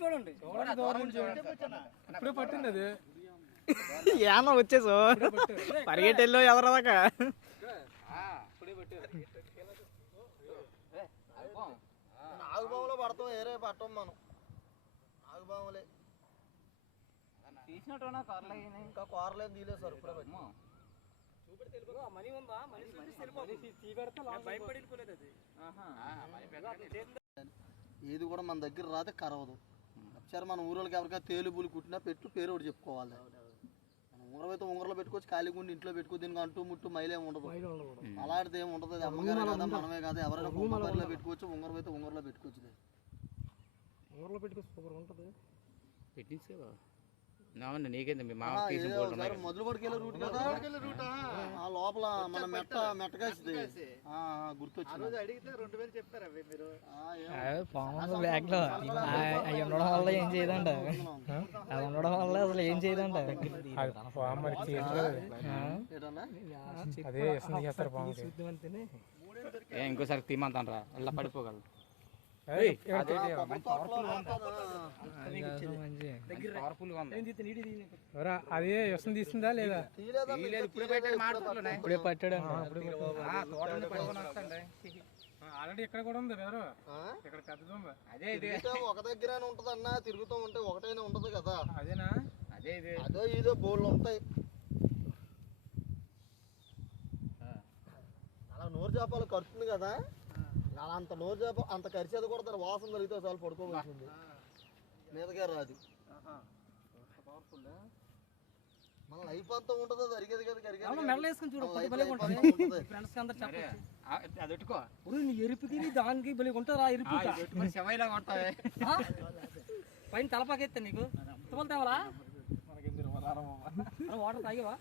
చూడండి ఇప్పుడే పట్టింది అది ఏమన్నా వచ్చేసో పరిగెట్టెల్లో ఎవరదాకా నాగుబాములో పడతాం ఏరే పట్టం మనం నాగుబాములే తీసినట్టు ఇంకా కూరలేం తీయలేదు సార్ ఇప్పుడే ఏది కూడా మన దగ్గర రాతే కరవదు. ఒకసారి మన ఊరోళ్ళకి ఎవరికైనా తేలుబులు కుట్టినా పెట్టు పేరు ఒకటి చెప్పుకోవాలి. మనం ఉంగరం అయితే ఉంగరంలో పెట్టుకోవచ్చు, ఖాళీగా ఉండి ఇంట్లో పెట్టుకో, దీనికి అంటూ ముట్టు మైలేం ఉండదు. అలాంటిది ఏమి ఉండదు. అమ్మగారే కదా మనమే కదా ఎవరైనా ఉంగరంలో పెట్టుకోవచ్చు, ఉంగరం అయితే ఉంగరంలో పెట్టుకోవచ్చు. ఊర్లో పెట్టుకోవచ్చు సూపర్ ఉంటుంది. పెట్టించు నీకేంది మొదలు పడికెళ్ళే రూట్ కదా లోపల మన మెట్టగా గుర్తొచ్చింది. అడిగితే 2000 చెప్పారు అవి మీరు. బ్యాగ్ లో అవి ఉండడం వల్ల ఏం చేయదంట, అది ఉండడం వల్ల అసలు ఏం చేయదంట. ఇంకోసారి తీమంటారా ఇలా పడిపోగలరు. అదే వ్యవసాయం తీసిందా లేదా? ఇప్పుడే పట్టాడు. ఆల్రెడీ ఇక్కడ కూడా ఉంది ఎవరు ఇక్కడ పెద్దది ఉంది. అదే ఒక దగ్గర ఉంటది అన్న, తిరుగుతూ ఉంటే ఒకటైనా ఉంటది కదా. అదేనా? అదో ఇదో బోర్లు ఉంటాయి. అలా నోరు చేపాలు కడుతుంది కదా, అలా అంత నోరు చేప అంత కరిచేది కూడా వాసన కలిగితే చాలా పడుకోవాల్సింది, మీదకే రాదు. మన లైఫ్ అంతా ఉంటుంది అది అరిగేది కదా. ఎరుపుకి దానికి బలి ఉంటారా? ఎరుపు పైన తలపాకెత్తా నీకు తేవాలా? వాటర్ తాగేవా?